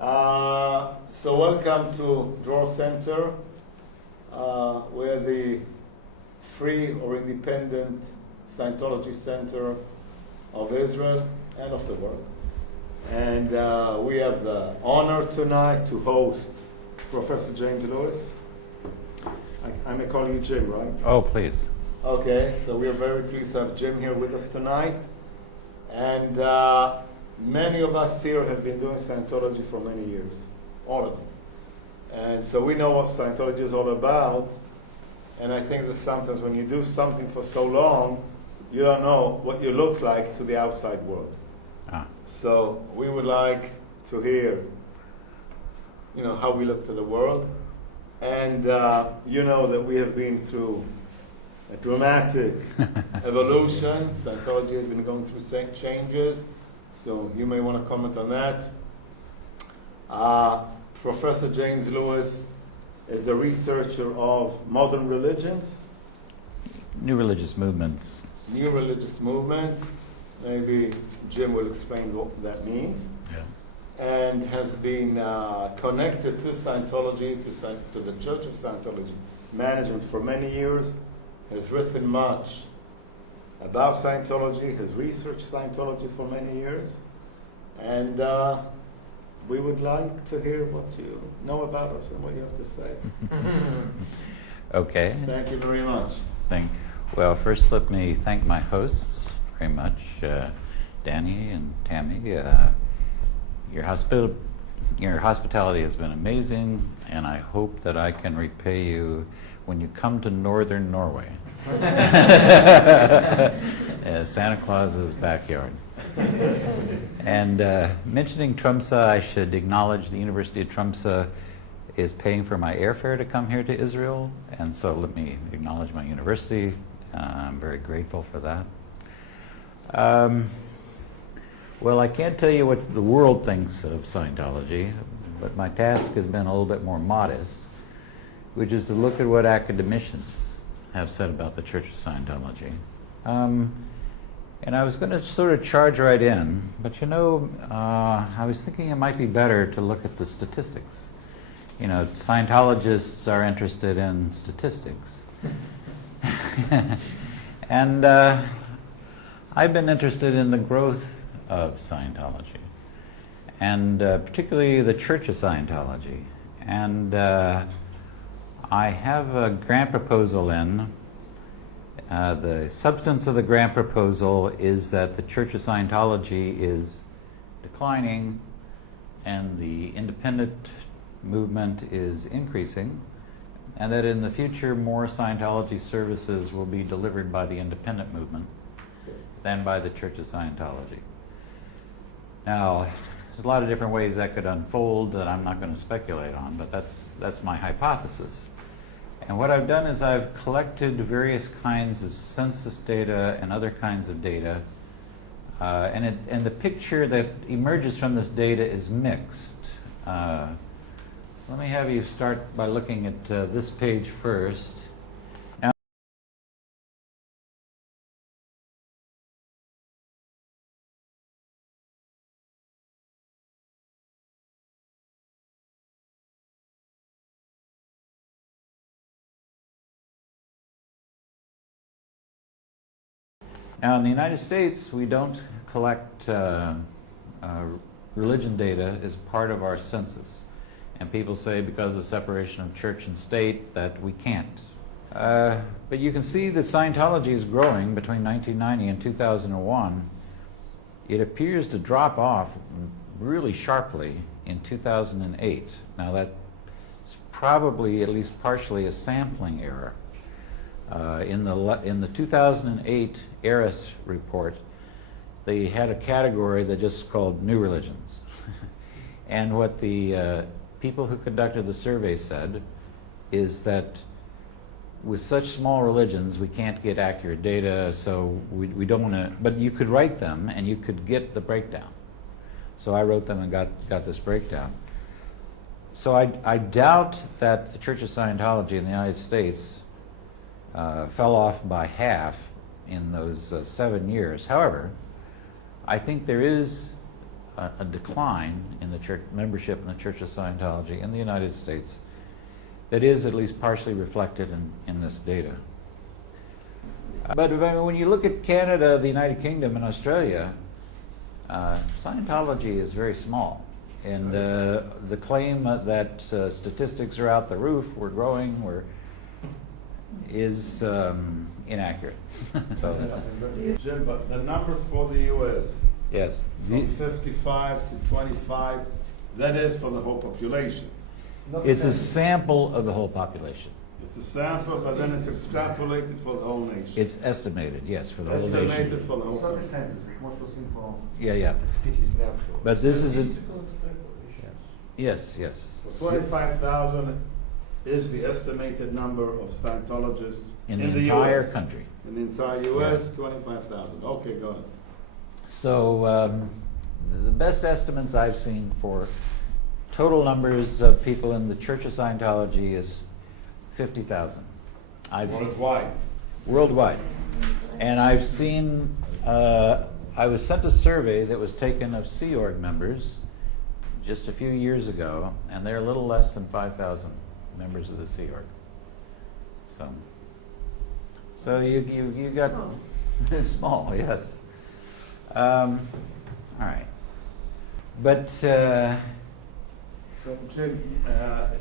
So welcome to Dror Center. We're the free or independent Scientology center of Israel and of the world. And we have the honor tonight to host Professor James Lewis. I may call you Jim, right? Oh, please. Okay, so we are very pleased to have Jim here with us tonight. And many of us here have been doing Scientology for many years, all of us. And so we know what Scientology is all about. And I think that sometimes when you do something for so long, you don't know what you look like to the outside world. So we would like to hear, how we look to the world. And you know that we have been through a dramatic evolution. Scientology has been going through changes. So you may want to comment on that. Professor James Lewis is a researcher of modern religions. New religious movements. New religious movements. Maybe Jim will explain what that means. Yeah. And has been connected to Scientology, to the Church of Scientology management for many years. Has written much about Scientology, has researched Scientology for many years. And we would like to hear what you know about us and what you have to say. Okay. Thank you very much. Well, first let me thank my hosts very much, Danny and Tammy. Your hospitality has been amazing, and I hope that I can repay you when you come to northern Norway. Santa Claus's backyard. And mentioning Tromsoe, I should acknowledge the University of Tromsoe is paying for my airfare to come here to Israel, and so let me acknowledge my university. I'm very grateful for that. Well, I can't tell you what the world thinks of Scientology, but my task has been a little bit more modest, which is to look at what academicians have said about the Church of Scientology. And I was going to sort of charge right in, but I was thinking it might be better to look at the statistics. Scientologists are interested in statistics. And I've been interested in the growth of Scientology, and particularly the Church of Scientology. And I have a grant proposal in. The substance of the grant proposal is that the Church of Scientology is declining and the independent movement is increasing, and that in the future more Scientology services will be delivered by the independent movement than by the Church of Scientology. Now, there's a lot of different ways that could unfold that I'm not going to speculate on, but that's my hypothesis. And what I've done is I've collected various kinds of census data and other kinds of data, and the picture that emerges from this data is mixed. Let me have you start by looking at this page first. Now, in the United States, we don't collect religion data as part of our census. And people say because of the separation of church and state that we can't. But you can see that Scientology is growing between 1990 and 2001. It appears to drop off really sharply in 2008. Now, that's probably at least partially a sampling error. In the 2008 ERIS report, they had a category that just called new religions. And what the people who conducted the survey said is that with such small religions, we can't get accurate data, so we don't want to, but you could write them and you could get the breakdown. So I wrote them and got this breakdown. So I doubt that the Church of Scientology in the United States fell off by half in those 7 years. However, I think there is a decline in the church membership in the Church of Scientology in the United States that is at least partially reflected in this data. But when you look at Canada, the United Kingdom, and Australia, Scientology is very small. And the claim that statistics are out the roof, we're growing, is inaccurate. So Jim, but the numbers for the U.S. yes, from 55 to 25, that is for the whole population. it's a sample of the whole population. It's a sample, but then it's extrapolated for the whole nation. It's estimated, yes, for the whole nation. Estimated for the whole It's not a nation. census, it's much more simple. Yeah. It's pretty flat. But this is a, Statistical extrapolation. yes. 25,000 is the estimated number of Scientologists In the entire US. country. In the entire U.S., 25,000. Okay, got it. So the best estimates I've seen for total numbers of people in the Church of Scientology is 50,000. Worldwide. Worldwide. And I've seen, I was sent a survey that was taken of Sea Org members just a few years ago, and they're a little less than 5,000 members of the Sea Org. So you got small, yes. All right. But So, Jim,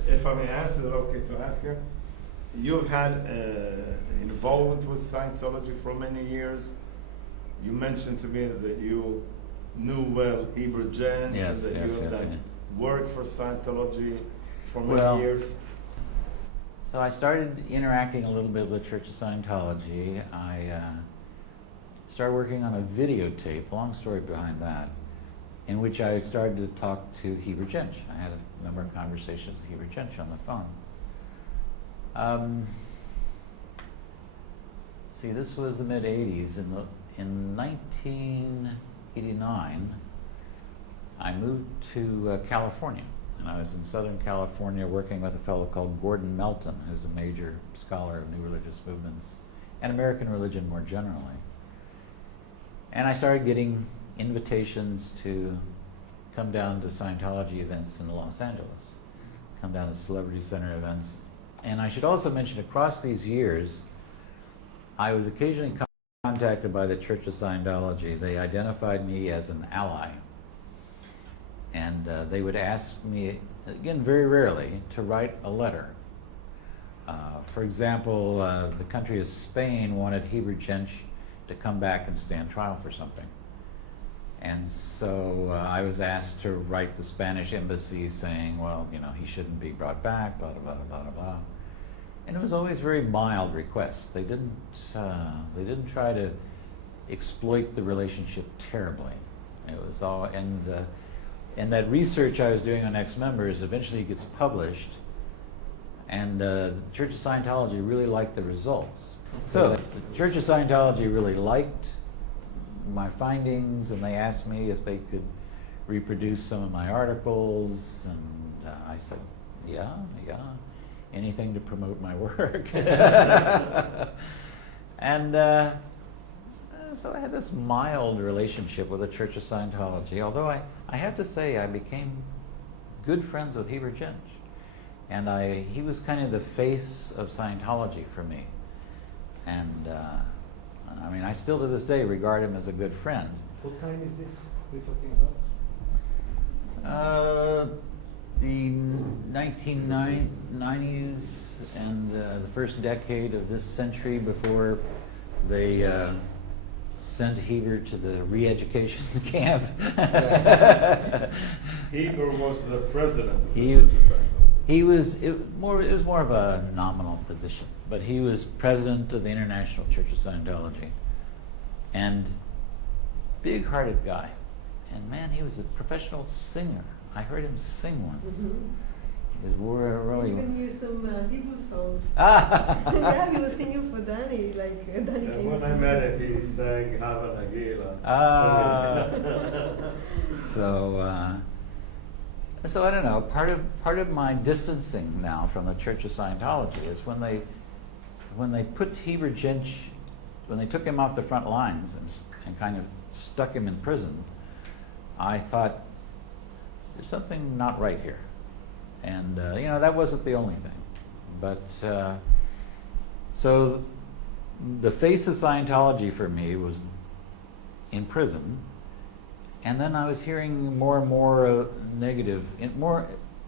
if I may ask, is it okay to ask you? You've had involvement with Scientology for many years. You mentioned to me that you knew well Heber Jentzsch, Yes, and that yes, you have yes, done yeah. work for Scientology for many Well, years. so I started interacting a little bit with Church of Scientology. I started working on a videotape, long story behind that, in which I started to talk to Heber Jentzsch. I had a number of conversations with Heber Jentzsch on the phone. See, this was the mid-'80s. In 1989, I moved to California, and I was in Southern California working with a fellow called Gordon Melton, who's a major scholar of new religious movements and American religion more generally. And I started getting invitations to come down to Scientology events in Los Angeles, come down to Celebrity Center events. And I should also mention, across these years, I was occasionally contacted by the Church of Scientology. They identified me as an ally. And they would ask me, again, very rarely, to write a letter. For example, the country of Spain wanted Heber Jentzsch to come back and stand trial for something. And so I was asked to write the Spanish embassy saying, well, you know, he shouldn't be brought back, blah, blah, blah, blah, blah. And it was always very mild requests. They didn't try to exploit the relationship terribly. It was all, and that research I was doing on ex-members eventually gets published, and the Church of Scientology really liked the results. So the Church of Scientology really liked my findings, and they asked me if they could reproduce some of my articles, and I said, yeah, anything to promote my work. And so I had this mild relationship with the Church of Scientology, although I have to say I became good friends with Heber Jentzsch, and he was kind of the face of Scientology for me. And I mean, I still to this day regard him as a good friend. What time is this we're talking about? The 1990s and the first decade of this century, before they sent Heber to the re-education camp. Heber was the president of the He- Church of Scientology. It was more of a nominal position, but he was president of the International Church of Scientology, and big-hearted guy, and man, he was a professional singer. I heard him sing once. He was really. He even used some Hebrew songs. Ah. Yeah, he was singing for Danny, like Danny And came. when I met him, he sang Hava Nagila. So I don't know. Part of my distancing now from the Church of Scientology is when they put Heber Jentzsch, when they took him off the front lines and kind of stuck him in prison. I thought, there's something not right here. And, that wasn't the only thing. But, so the face of Scientology for me was in prison. And then I was hearing more and more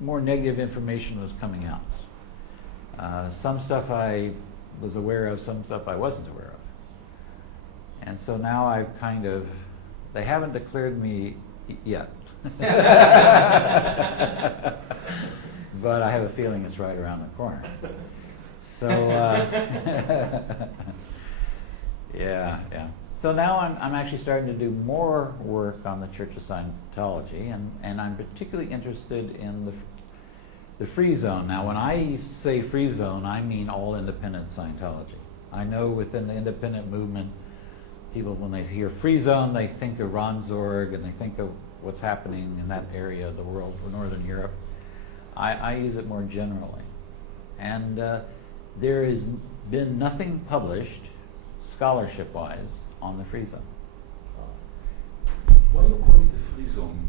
more negative information was coming out. Some stuff I was aware of, some stuff I wasn't aware of. And so now I've they haven't declared me yet. But I have a feeling it's right around the corner. So, yeah. So now I'm actually starting to do more work on the Church of Scientology, and I'm particularly interested in the Freezone. Now, when I say Freezone, I mean all independent Scientology. I know within the independent movement, people, when they hear Freezone, they think of Ronsorg, and they think of what's happening in that area of the world, or Northern Europe. I use it more generally. And there has been nothing published, scholarship-wise, on the Freezone. Why you call it the free zone?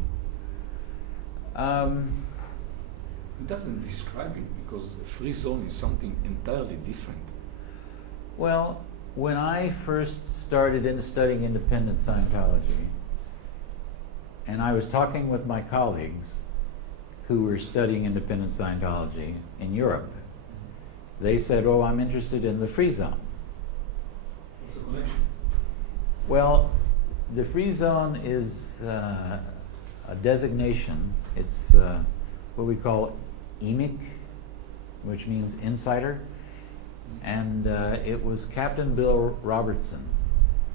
It doesn't describe it, because a free zone is something entirely different. Well, when I first started studying independent Scientology, and I was talking with my colleagues who were studying independent Scientology in Europe, they said, "Oh, I'm interested in the Freezone." What's the connection? Well, the Freezone is a designation. It's what we call EMIC, which means insider. And it was Captain Bill Robertson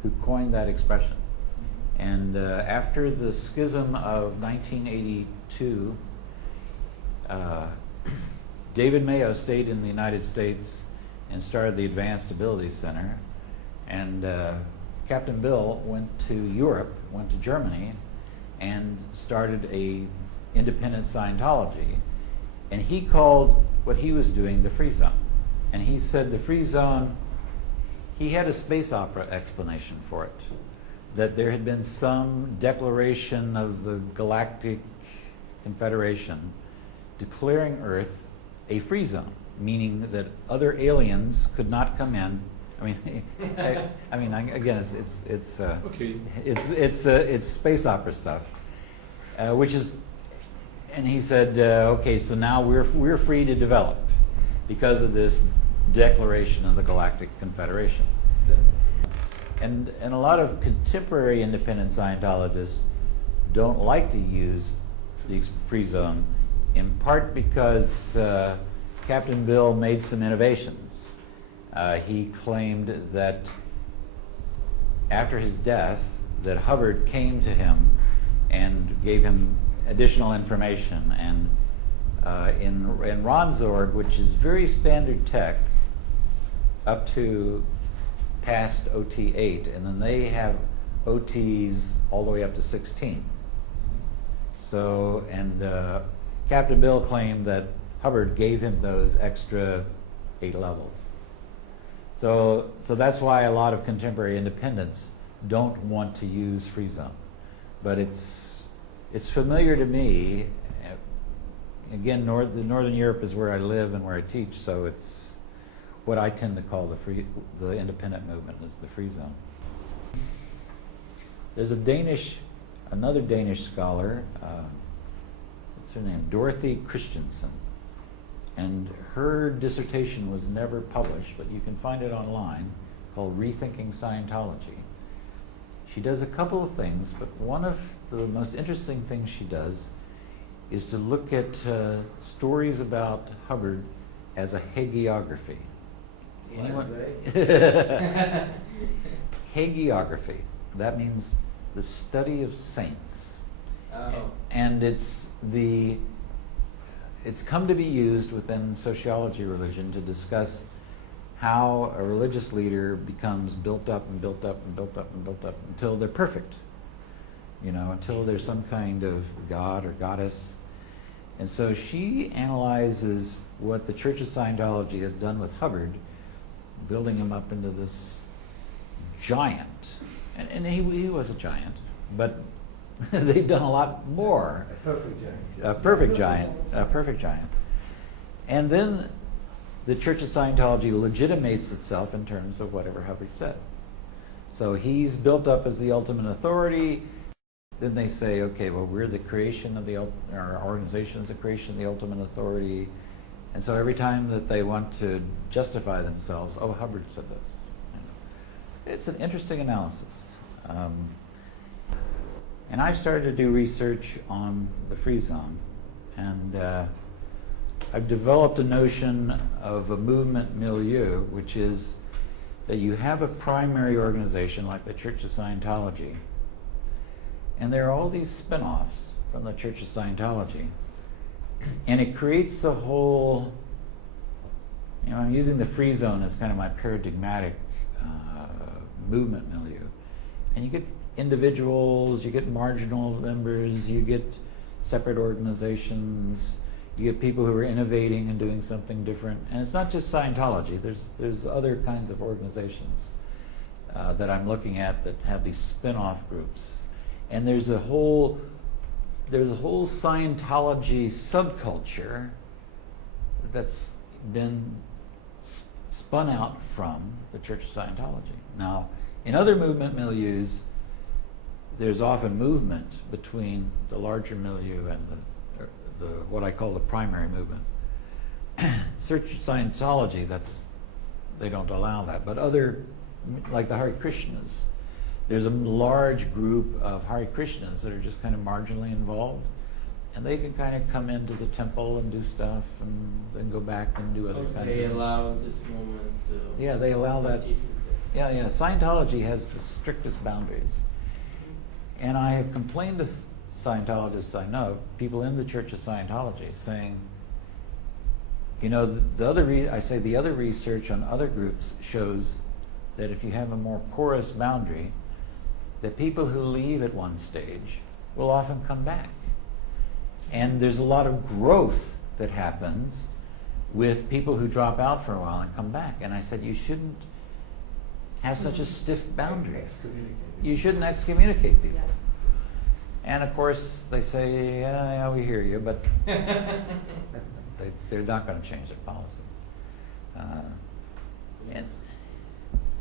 who coined that expression. And after the schism of 1982, David Mayo stayed in the United States and started the Advanced Abilities Center. And Captain Bill went to Europe, went to Germany, and started a independent Scientology. And he called what he was doing the Free Zone. And he said the Free Zone, he had a space opera explanation for it, that there had been some declaration of the Galactic Confederation declaring Earth a free zone, meaning that other aliens could not come in. Again, it's space opera stuff, which is, and he said, okay, so now we're free to develop because of this declaration of the Galactic Confederation. And a lot of contemporary independent Scientologists don't like to use the free zone, in part because Captain Bill made some innovations. He claimed that after his death, that Hubbard came to him and gave him additional information. And in Ronsorg, which is very standard tech, up to past OT 8, and then they have OTs all the way up to 16. So, and Captain Bill claimed that Hubbard gave him those extra 8 levels. So that's why a lot of contemporary independents don't want to use Free Zone. But it's familiar to me. Again, Northern Europe is where I live and where I teach, so it's what I tend to call the independent movement is the Free Zone. There's another Danish scholar, what's her name, Dorothy Christensen, and her dissertation was never published, but you can find it online, called Rethinking Scientology. She does a couple of things, but one of the most interesting things she does is to look at stories about Hubbard as a hagiography. Anyone? Hagiography. That means the study of saints. Oh. And it's come to be used within sociology religion to discuss how a religious leader becomes built up and built up and built up and built up until they're perfect. Until there's some kind of god or goddess. And so she analyzes what the Church of Scientology has done with Hubbard, building him up into this giant. And he was a giant, but They've done a lot more. A perfect giant. A perfect giant. A perfect giant. And then the Church of Scientology legitimates itself in terms of whatever Hubbard said. So he's built up as the ultimate authority. Then they say, okay, well, we're the creation of our organization is the creation of the ultimate authority. And so every time that they want to justify themselves, oh, Hubbard said this. It's an interesting analysis. And I've started to do research on the Freezone. And I've developed a notion of a movement milieu, which is that you have a primary organization like the Church of Scientology, and there are all these spin-offs from the Church of Scientology, and it creates a whole, I'm using the Freezone as kind of my paradigmatic movement milieu, and you get individuals, you get marginal members, you get separate organizations, you get people who are innovating and doing something different. And it's not just Scientology. There's other kinds of organizations that I'm looking at that have these spin-off groups. And there's a whole Scientology subculture that's been spun out from the Church of Scientology. Now, in other movement milieus, there's often movement between the larger milieu and the what I call the primary movement. Church of Scientology, they don't allow that. But other, like the Hare Krishnas, there's a large group of Hare Krishnas that are just kind of marginally involved, and they can kind of come into the temple and do stuff, and then go back and do other kinds of. They allow this movement to. Yeah, they allow that. Jesus did. Yeah. Scientology has the strictest boundaries, and I have complained to Scientologists I know, people in the Church of Scientology, saying, the other research on other groups shows that if you have a more porous boundary, that people who leave at one stage will often come back. And there's a lot of growth that happens with people who drop out for a while and come back. And I said, you shouldn't have such a stiff boundary. You shouldn't excommunicate people. Yeah. And of course, they say, yeah, we hear you, but they're not going to change their policy.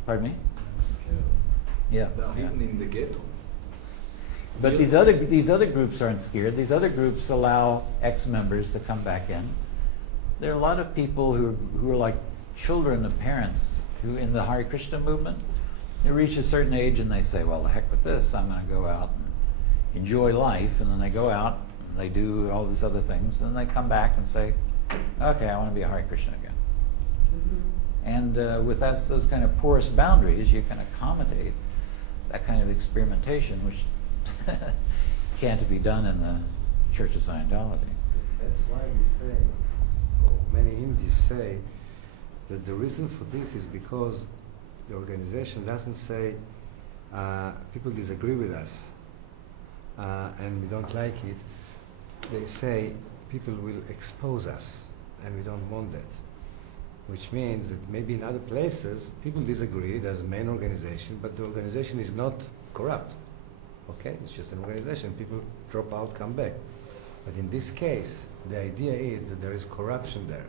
Pardon me? Yeah. Even in the ghetto. But these other groups aren't scared. These other groups allow ex-members to come back in. There are a lot of people who are like children of parents who, in the Hare Krishna movement, they reach a certain age and they say, well, the heck with this, I'm going to go out and enjoy life. And then they go out and they do all these other things. And then they come back and say, okay, I want to be a Hare Krishna again. Mm-hmm. And with those kind of porous boundaries, you can accommodate that kind of experimentation, which can't be done in the Church of Scientology. That's why we say, or many Indies say, that the reason for this is because the organization doesn't say people disagree with us and we don't like it. They say people will expose us and we don't want that. Which means that maybe in other places people disagree, there's a main organization, but the organization is not corrupt. Okay, it's just an organization. People drop out, come back. But in this case, the idea is that there is corruption there.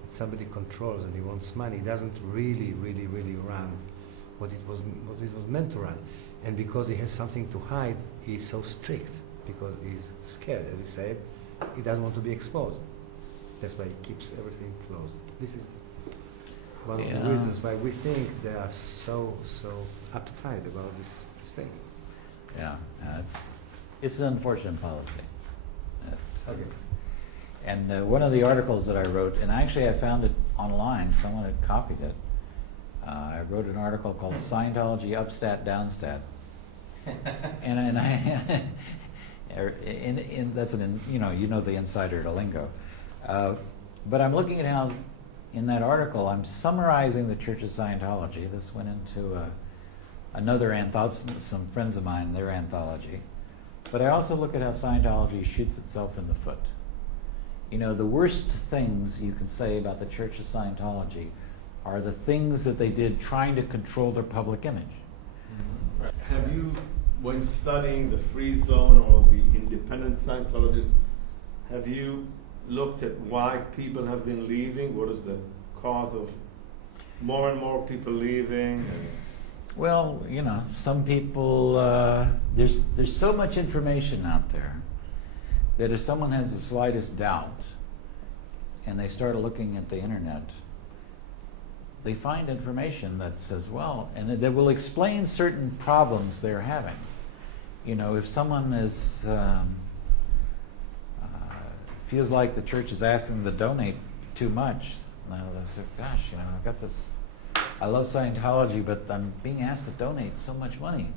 That somebody controls and he wants money. He doesn't really run what it was meant to run. And because he has something to hide, he's so strict because he's scared, as he said. He doesn't want to be exposed. That's why he keeps everything closed. This is one of the reasons why we think they are so uptight about this thing. Yeah, it's an unfortunate policy. Okay. And one of the articles that I wrote, and actually I found it online, someone had copied it. I wrote an article called Scientology Upstat Downstat. and I, that's you know the insider to lingo. But I'm looking at how, in that article, I'm summarizing the Church of Scientology. This went into another anthology, some friends of mine, their anthology. But I also look at how Scientology shoots itself in the foot. The worst things you can say about the Church of Scientology are the things that they did trying to control their public image. Have you when studying the Freezone or the independent Scientologists, have you looked at why people have been leaving? What is the cause of more and more people leaving? Well, you know, some people, there's so much information out there that if someone has the slightest doubt and they start looking at the internet, they find information that says, well, and that will explain certain problems they're having. You know, if someone is feels like the church is asking them to donate too much, now they say, gosh, you know, I've got this, I love Scientology, but I'm being asked to donate so much money.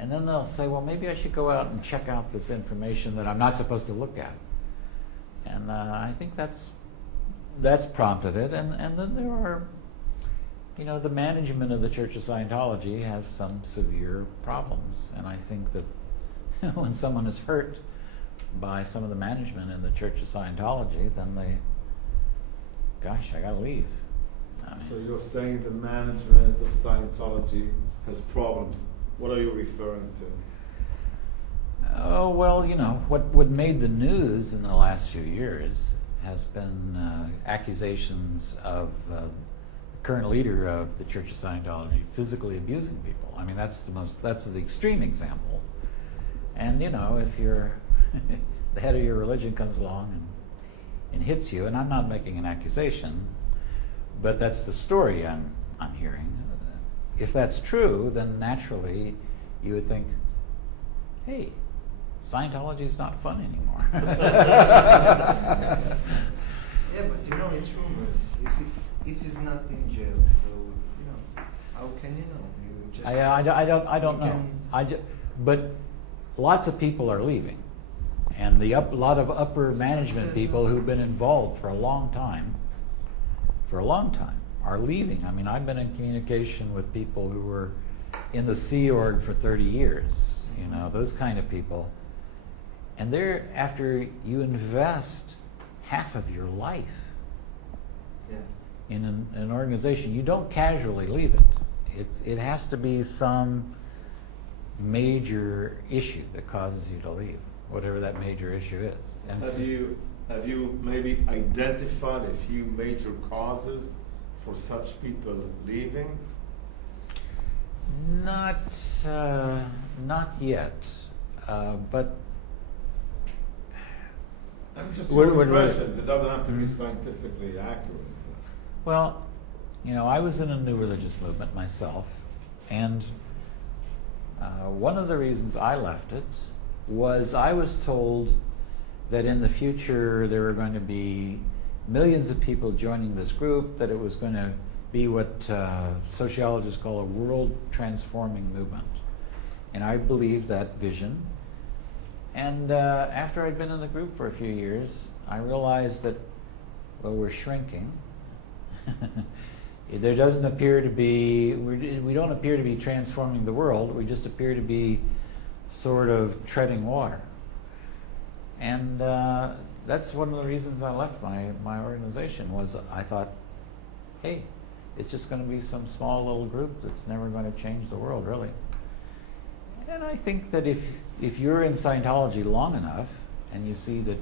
And then they'll say, well, maybe I should go out and check out this information that I'm not supposed to look at. And I think that's prompted it. And then there are, you know, the management of the Church of Scientology has some severe problems. And I think that when someone is hurt by some of the management in the Church of Scientology, then they, gosh, I gotta leave. I mean, So you're saying the management of Scientology has problems. What are you referring to? oh, well, you know, what made the news in the last few years has been accusations of the current leader of the Church of Scientology physically abusing people. I mean, that's the extreme example. And, you know, if you're the head of your religion comes along and hits you, and I'm not making an accusation, but that's the story I'm hearing. If that's true, then naturally you would think, hey, Scientology is not fun anymore. Yeah, but you know, it's rumors. If he's not in jail, so you know, how can you know? You just I don't know. But lots of people are leaving, and a lot of upper management people who've been involved for a long time, are leaving. I mean, I've been in communication with people who were in the Sea Org for 30 years. You know, those kind of people, and they're after you invest half of your life yeah. in an organization, you don't casually leave it. It has to be some major issue that causes you to leave, whatever that major issue is. And Have you maybe identified a few major causes for such people leaving? not yet, but I mean, just What- your what- impressions. It doesn't have to be scientifically accurate. well, you know, I was in a new religious movement myself, and one of the reasons I left it was I was told that in the future there were going to be millions of people joining this group, that it was going to be what sociologists call a world transforming movement. And I believed that vision. And after I'd been in the group for a few years, I realized that, well, we're shrinking. There doesn't appear to be, we don't appear to be transforming the world, we just appear to be sort of treading water. And that's one of the reasons I left my organization, was I thought, hey, it's just going to be some small little group that's never going to change the world, really. And I think that if you're in Scientology long enough and you see that,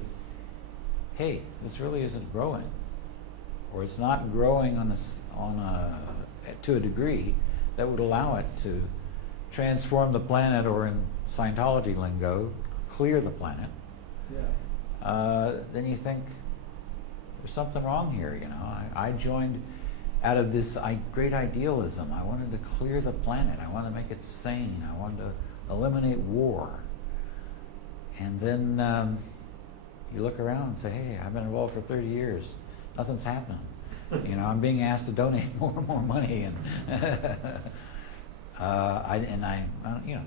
hey, this really isn't growing, or it's not growing to a degree that would allow it to transform the planet, or in Scientology lingo, clear the planet, then you think there's something wrong here. You know, I joined out of this great idealism. I wanted to clear the planet. I wanted to make it sane. I wanted to eliminate war. And then you look around and say, hey, I've been involved for 30 years. Nothing's happening. You know, I'm being asked to donate more and more money, and you know.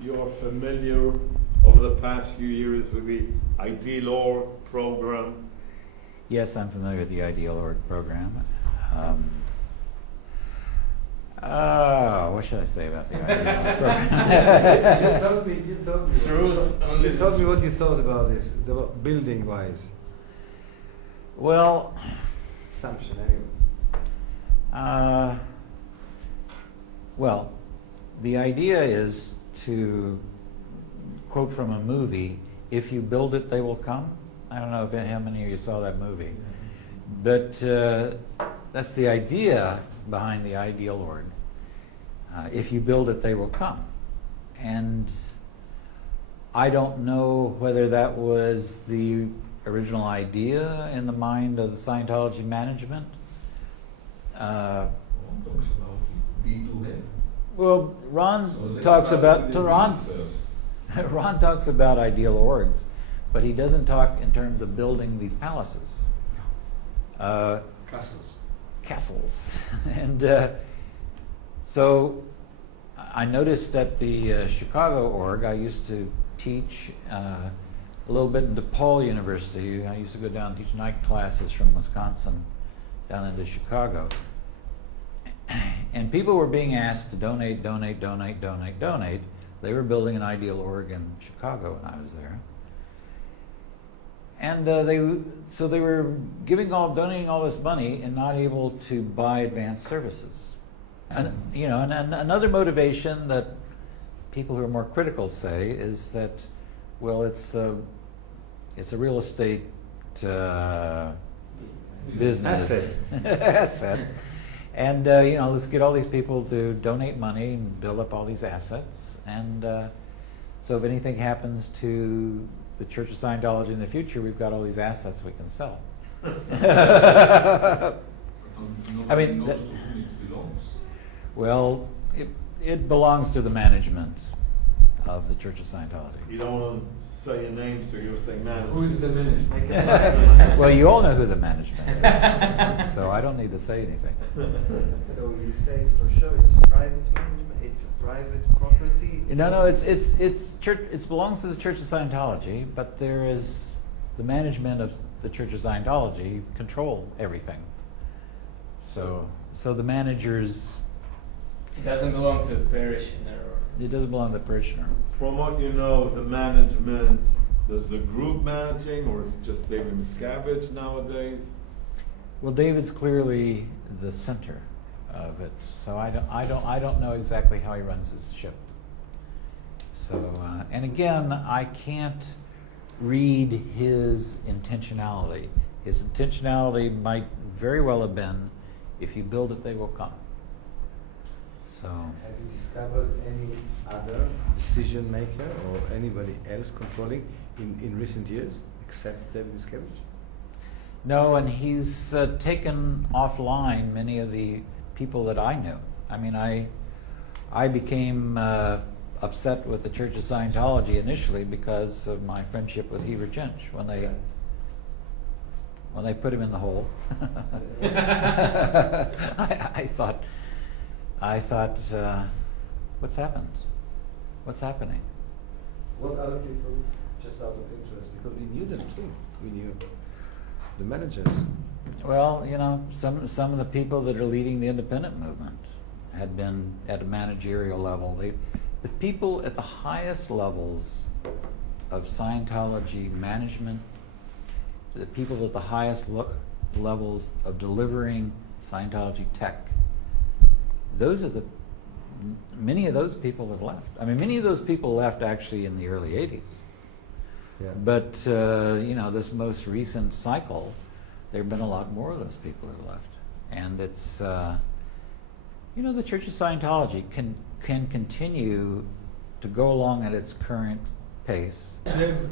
You're familiar over the past few years with the Ideal Org program. Yes, I'm familiar with the Ideal Org program. What should I say about the Ideal Org program? You told me. Truth only You told me what you thought about this, building wise. Well, Assumption anyway. well, the idea is to quote from a movie, "If you build it, they will come." I don't know how many of you saw that movie, but that's the idea behind the ideal org. If you build it, they will come. And I don't know whether that was the original idea in the mind of the Scientology management. Talks about be to have. Well, Ron So let's talks start about with the Ron. be first. Ron talks about ideal orgs, but he doesn't talk in terms of building these palaces, Castles. castles, and so I noticed at the Chicago org. I used to teach a little bit in DePaul University. I used to go down and teach night classes from Wisconsin down into Chicago. And people were being asked to donate. They were building an ideal org in Chicago when I was there. And they were donating all this money and not able to buy advanced services. And another motivation that people who are more critical say is that, well, it's a real estate business asset. And let's get all these people to donate money and build up all these assets. And so if anything happens to the Church of Scientology in the future, we've got all these assets we can sell. I mean, Nobody knows to whom it belongs. well, it belongs to the management of the Church of Scientology. You don't want to say a name, so you'll say management. Who is the manager? Make a private. Well, you all know who the management is, so I don't need to say anything. So you say for sure it's private management, it's a private property? No, it's church. It belongs to the Church of Scientology, but there is the management of the Church of Scientology control everything. So the managers. It doesn't belong to the parishioner. It doesn't belong to the parishioner. From what you know, the management, does the group managing, or is it just David Miscavige nowadays? Well, David's clearly the center of it, so I don't know exactly how he runs his ship. So and again, I can't read his intentionality. His intentionality might very well have been, if you build it, they will come. So Have you discovered any other decision maker or anybody else controlling in recent years except David Miscavige? no, and he's taken offline many of the people that I knew. I mean, I became upset with the Church of Scientology initially because of my friendship with Heber Jentzsch when they put him in the hole. I thought, what's happened? What's happening? What other people, just out of interest, because we knew them too. We knew the managers. Well, some of the people that are leading the independent movement had been at a managerial level. The people at the highest levels of Scientology management, the people at the highest levels of delivering Scientology tech, many of those people have left. I mean, many of those people left actually in the early 80s. Yeah. But, this most recent cycle, there have been a lot more of those people who left. And it's, the Church of Scientology can continue to go along at its current pace. Jim,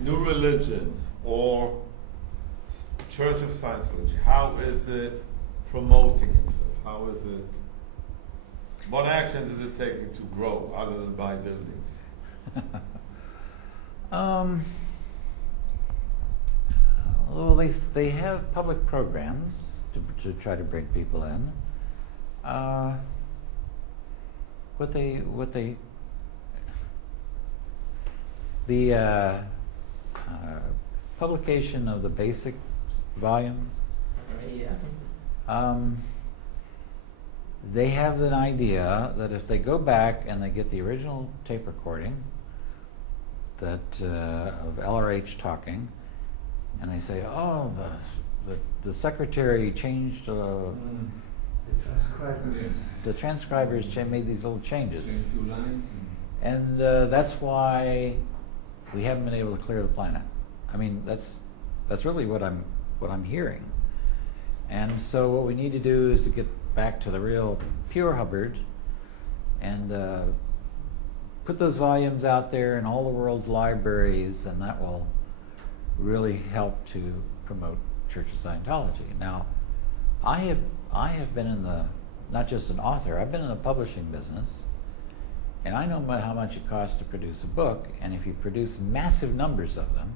new religions or Church of Scientology, how is it promoting itself? How is it? What actions is it taking to grow other than buy buildings? Well, they have public programs to try to bring people in. The publication of the basic volumes. Yeah. They have an idea that if they go back and they get the original tape recording of LRH talking, and they say, "Oh, the secretary changed The transcribers. the transcribers made these little changes." Change a few lines. And that's why we haven't been able to clear the planet. I mean, that's really what I'm hearing. And so what we need to do is to get back to the real pure Hubbard and put those volumes out there in all the world's libraries, and that will really help to promote Church of Scientology. Now, I have been in the, not just an author, I've been in the publishing business, and I know how much it costs to produce a book, and if you produce massive numbers of them,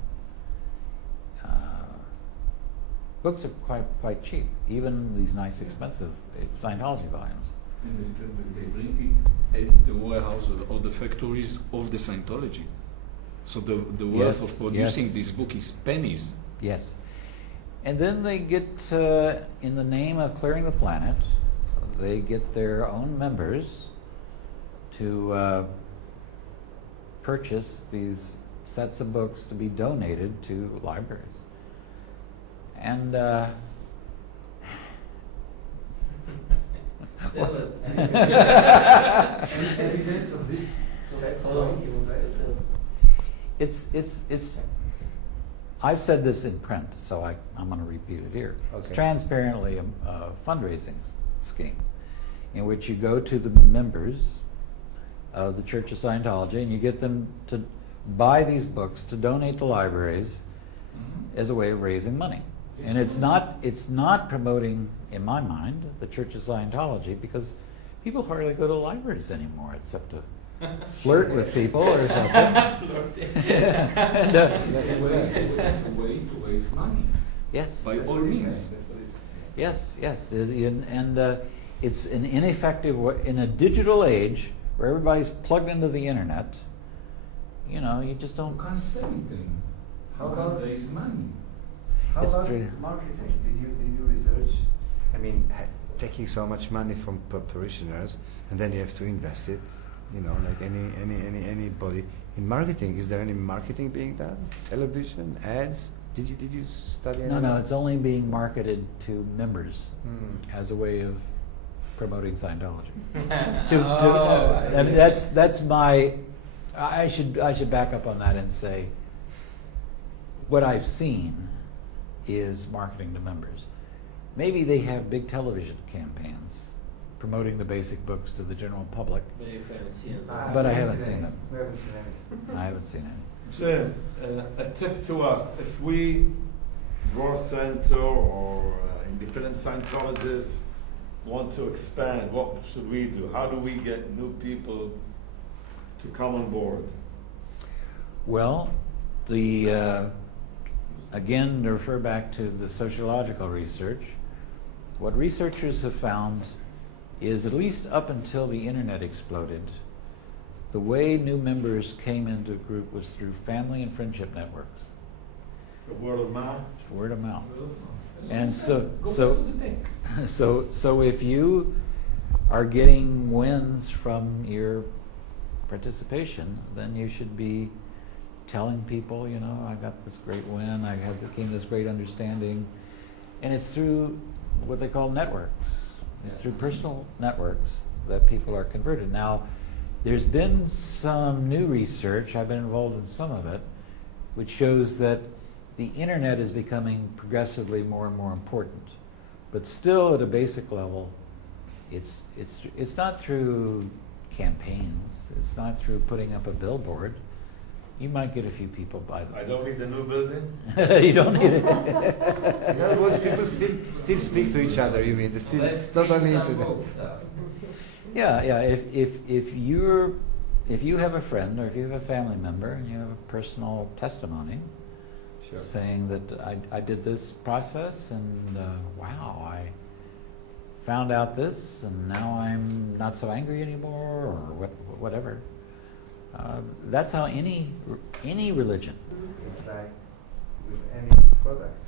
books are quite cheap, even these nice expensive Scientology volumes. And they bring it at the warehouse or the factories of the Scientology. So the worth Yes, of producing yes. this book is pennies. Yes. And then they get, in the name of clearing the planet, they get their own members to purchase these sets of books to be donated to libraries. And Sell it. Evidence of this. it's I've said this in print, so I'm going to repeat it here. It's Okay. transparently a fundraising scheme in which you go to the members of the Church of Scientology and you get them to buy these books to donate to libraries as a way of raising money. And it's not promoting, in my mind, the Church of Scientology, because people hardly go to libraries anymore except to flirt with people or something. And, It's a way to raise money, yes, by all means. yes. And it's an ineffective way, in a digital age where everybody's plugged into the internet. You know, you just You don't. can't sell anything. How How can about- raise money? How It's about true. marketing? Did you research? I mean, taking so much money from parishioners, and then you have to invest it. You know, like anybody in marketing. Is there any marketing being done? Television ads? Did you study? any of No, that? it's only being marketed to members Hmm. as a way of promoting Scientology. Oh, I mean, that's my. I should back up on that and say what I've seen is marketing to members. Maybe they have big television campaigns promoting the basic books to the general public. But you haven't seen it. But I haven't seen them. We haven't seen any. I haven't seen any. Jim, a tip to us: if we, Dror Center or independent Scientologists, want to expand, what should we do? How do we get new people to come on board? Well, again, to refer back to the sociological research, what researchers have found is, at least up until the internet exploded, the way new members came into a group was through family and friendship networks, The word of mouth? word of mouth. That's And what I said. Go back to the tank. So if you are getting wins from your participation, then you should be telling people, you know, I got this great win, I have gained this great understanding. And it's through what they call networks. It's through personal networks that people are converted. Now, there's been some new research, I've been involved in some of it, which shows that the internet is becoming progressively more and more important. But still, at a basic level, it's not through campaigns, it's not through putting up a billboard. You might get a few people by I don't need the new building? you don't need it. In other words, people still speak to each other. You mean? Still, Let's it's not read only some internet. books, Yeah. If you have a friend or if you have a family member and you have a personal testimony Sure. saying that I did this process and wow, I found out this and now I'm not so angry anymore or whatever. That's how any religion. It's like with any product.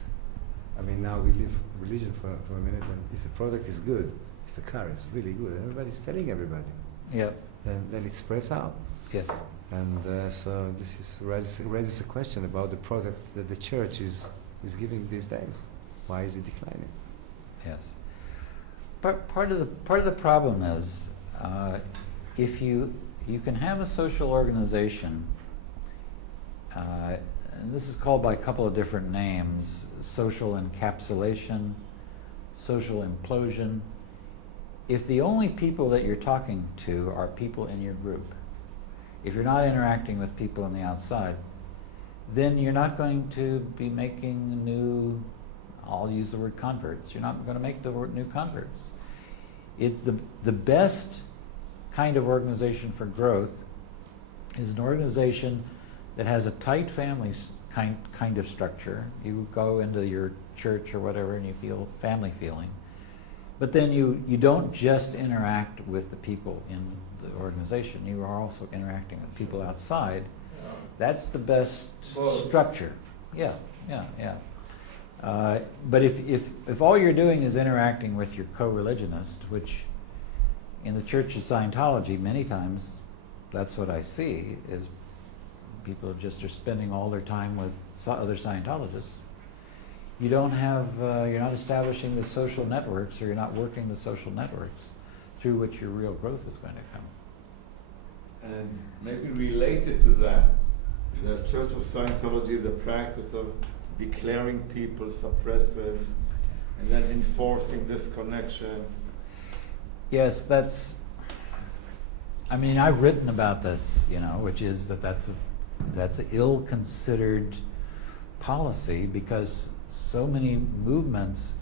I mean, now we leave religion for a minute, and if a product is good, if a car is really good, everybody's telling everybody, Yep. then it spreads out. Yes. And so this is raises a question about the product that the church is giving these days. Why is it declining? Yes. Part of the problem is if you can have a social organization, and this is called by a couple of different names: social encapsulation, social implosion. If the only people that you're talking to are people in your group, if you're not interacting with people on the outside, then you're not going to be making new, I'll use the word converts. You're not going to make the word new converts. It's the best kind of organization for growth is an organization that has a tight family kind of structure. You go into your church or whatever and you feel family feeling. But then you don't just interact with the people in the organization. You are also interacting with people outside. That's the best structure. Yeah. But if all you're doing is interacting with your co-religionist, which in the Church of Scientology many times that's what I see, is people just are spending all their time with other Scientologists. You don't have, you're not establishing the social networks, or you're not working the social networks through which your real growth is going to come. And maybe related to that, the Church of Scientology, the practice of declaring people suppressives and then enforcing this connection. Yes, I mean, I've written about this, which is that's an ill-considered policy, because so many movements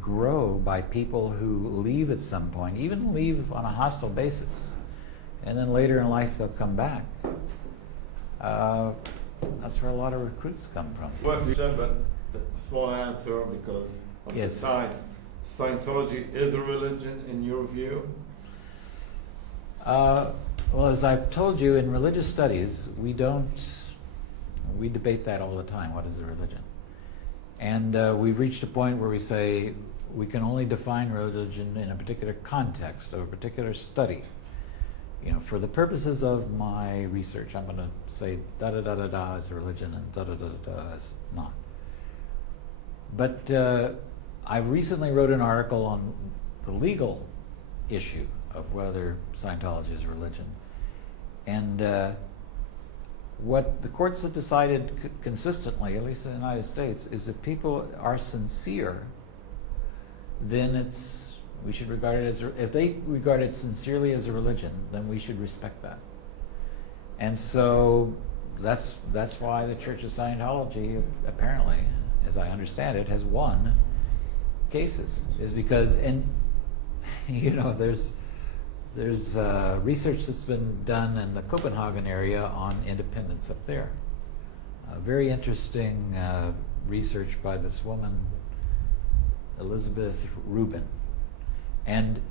grow by people who leave at some point, even leave on a hostile basis, and then later in life they'll come back. That's where a lot of recruits come from. Well, but a small answer, because of Yes. the time. Scientology is a religion in your view? Well, as I've told you, in religious studies, we debate that all the time. What is a religion? And we've reached a point where we say we can only define religion in a particular context of a particular study. For the purposes of my research, I'm going to say da-da-da-da-da is a religion and da-da-da-da-da is not. But I recently wrote an article on the legal issue of whether Scientology is a religion. And what the courts have decided consistently, at least in the United States, is that people are sincere, then we should regard it as, if they regard it sincerely as a religion, then we should respect that. And so that's why the Church of Scientology, apparently, as I understand it, has won cases, is because, and there's research that's been done in the Copenhagen area on independence up there. Very interesting research by this woman, Elizabeth Rubin. And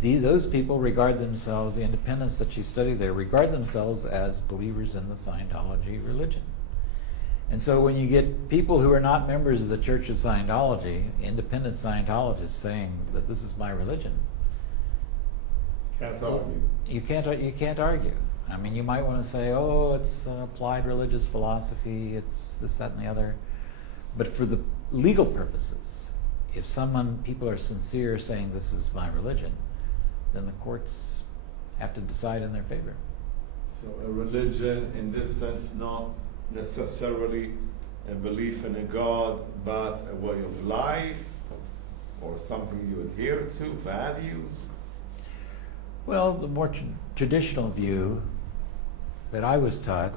those people regard themselves, the independents that she studied there, regard themselves as believers in the Scientology religion. And so when you get people who are not members of the Church of Scientology, independent Scientologists, saying that this is my religion, Can't argue. you can't argue. I mean, you might want to say, oh, it's an applied religious philosophy, it's this, that, and the other. But for the legal purposes, if people are sincere saying this is my religion, then the courts have to decide in their favor. So a religion, in this sense, not necessarily a belief in a God, but a way of life, or something you adhere to, values? Well, the more traditional view that I was taught,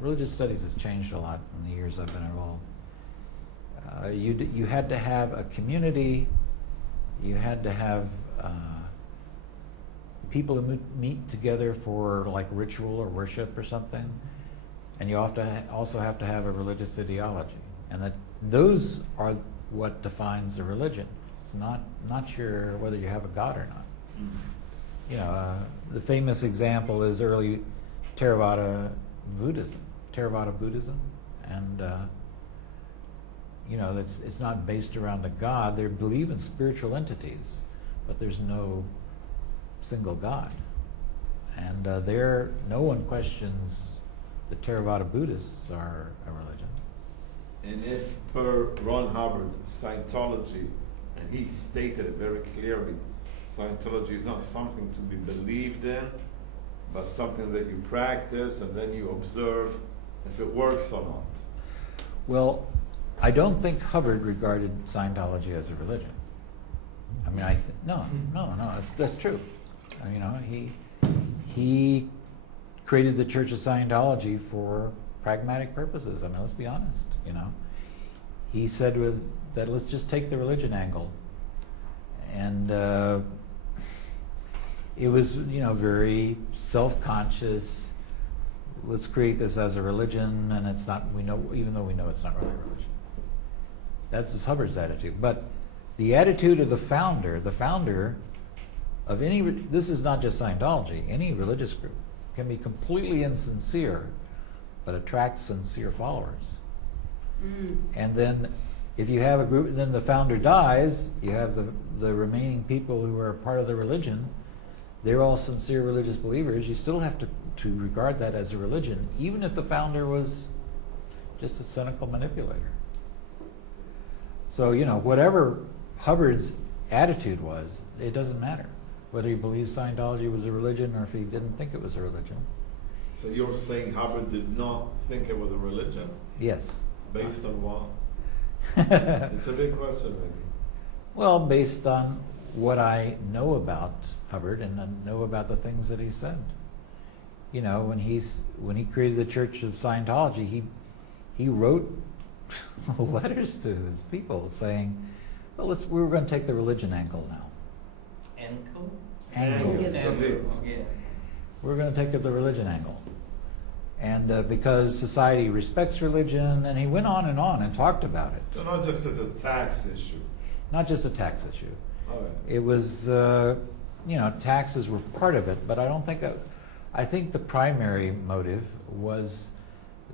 religious studies has changed a lot in the years I've been involved. You had to have a community, you had to have people who meet together for like ritual or worship or something, and you also have to have a religious ideology, and that those are what defines a religion. It's not sure whether you have a God or not. Mm-hmm. The famous example is early Theravada Buddhism, and it's not based around a God. They believe in spiritual entities, but there's no single God. And no one questions that Theravada Buddhists are a religion. And if per Ron Hubbard, Scientology, and he stated it very clearly, Scientology is not something to be believed in, but something that you practice and then you observe if it works or not. Well, I don't think Hubbard regarded Scientology as a religion. I mean, no, that's true. You know, he created the Church of Scientology for pragmatic purposes. I mean, let's be honest. You know, he said that let's just take the religion angle, and it was, you know, very self-conscious. Let's create this as a religion, and it's not. We know, even though we know it's not really a religion. That's Hubbard's attitude. But the attitude of the founder of any, this is not just Scientology, any religious group can be completely insincere, but attract sincere followers. And then if you have a group, then the founder dies, you have the remaining people who are part of the religion, they're all sincere religious believers. You still have to regard that as a religion, even if the founder was just a cynical manipulator. So, you know, whatever Hubbard's attitude was, it doesn't matter whether he believes Scientology was a religion or if he didn't think it was a religion. So you're saying Hubbard did not think it was a religion? Yes. Based on what? It's a big question, maybe. Well, based on what I know about Hubbard and I know about the things that he said. You know, when he created the Church of Scientology, he wrote letters to his people saying, well, we're going to take the religion angle now. Ankle? Angle. That's it. Okay. We're going to take up the religion angle. And because society respects religion, and he went on and talked about it. So not just as a tax issue. Not just a tax issue. All right. It was, you know, taxes were part of it, but I don't think, I think the primary motive was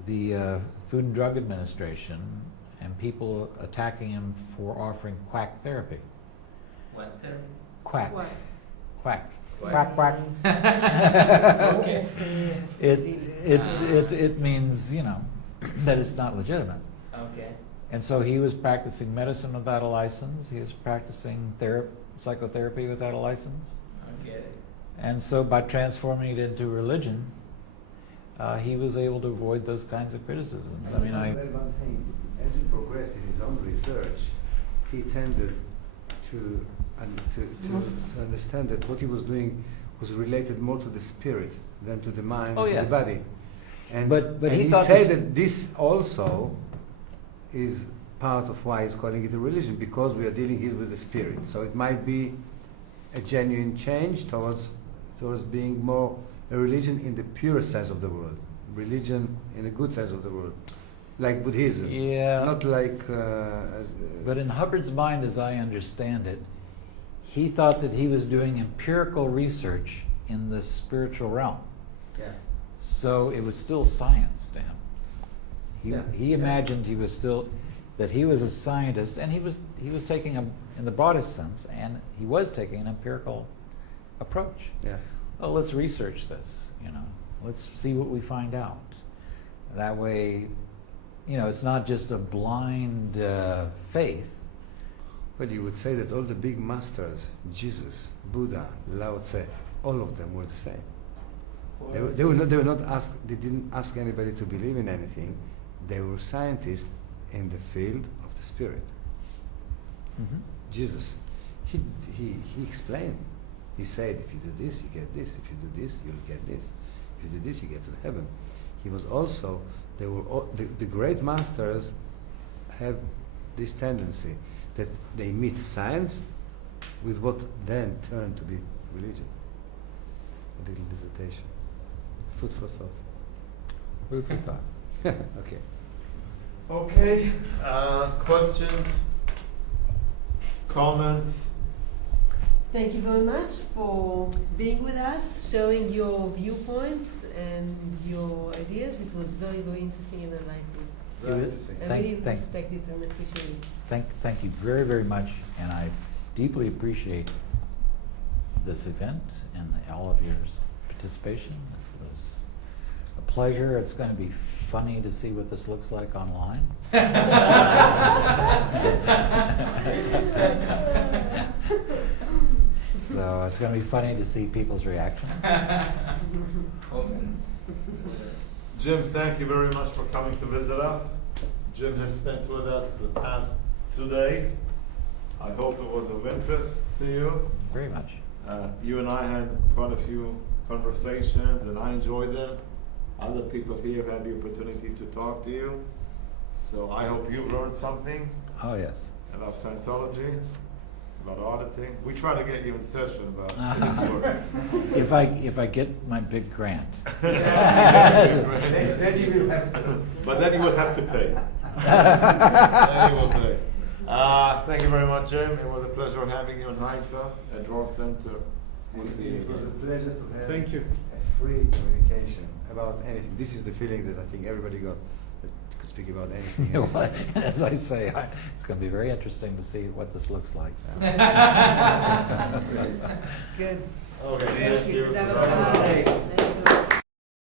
the Food and Drug Administration and people attacking him for offering quack therapy. What therapy? Quack. Quack. Quack. Quack. Quack, quack. Okay. It means, you know, that it's not legitimate. Okay. And so he was practicing medicine without a license. He was practicing psychotherapy without a license. Okay. And so by transforming it into religion, he was able to avoid those kinds of criticisms. I mean, One thing, as he progressed in his own research, he tended to understand that what he was doing was related more to the spirit than to the mind and to the body. And, But and he he thought said this- that this also is part of why he's calling it a religion, because we are dealing here with the spirit. So it might be a genuine change towards being more a religion in the pure sense of the word, religion in the good sense of the word, like Buddhism. Yeah. Not like. But in Hubbard's mind, as I understand it, he thought that he was doing empirical research in the spiritual realm. Yeah. So it was still science to him. He Yeah. imagined he was still, that he was a scientist, and he was taking in the broadest sense, and he was taking an empirical approach. Yeah. Oh, let's research this, you know. Let's see what we find out. That way, you know, it's not just a blind faith. Well, you would say that all the big masters, Jesus, Buddha, Lao Tse, all of them were the same. They didn't ask anybody to believe in anything. They were scientists in the field of the spirit. Mm-hmm. Jesus, he explained. He said, if you do this, you get this. If you do this, you'll get this. If you do this, you get to heaven. He was also, the great masters have this tendency that they meet science with what then turned to be religion. A little dissertation. Food for thought. Food for thought. Okay. Okay. Questions? Comments? Thank you very much for being with us, showing your viewpoints and your ideas. It was very, very interesting and enlightening. I really respect it and appreciate it. Thank you very, very much, and I deeply appreciate this event and all of your participation. It was a pleasure. It's going to be funny to see what this looks like online. So it's going to be funny to see people's reaction. Comments. Jim, thank you very much for coming to visit us. Jim has spent with us the past 2 days. I hope it was of interest to you. Very much. You and I had quite a few conversations, and I enjoyed them. Other people here had the opportunity to talk to you. So I hope you've learned something Oh, yes. about Scientology, about auditing. We try to get you in session, but it didn't work. If I get my big grant. Then you will have to. But then you will have to pay. Then you will pay. Thank you very much, Jim. It was a pleasure having you in Haifa at Dror Center. We'll see you It was a again. pleasure to have Thank you. a free communication about anything. This is the feeling that I think everybody got, that could speak about anything. Well, as I say, it's going to be very interesting to see what this looks like. Good. Okay, Thank you. thank you. Thank you.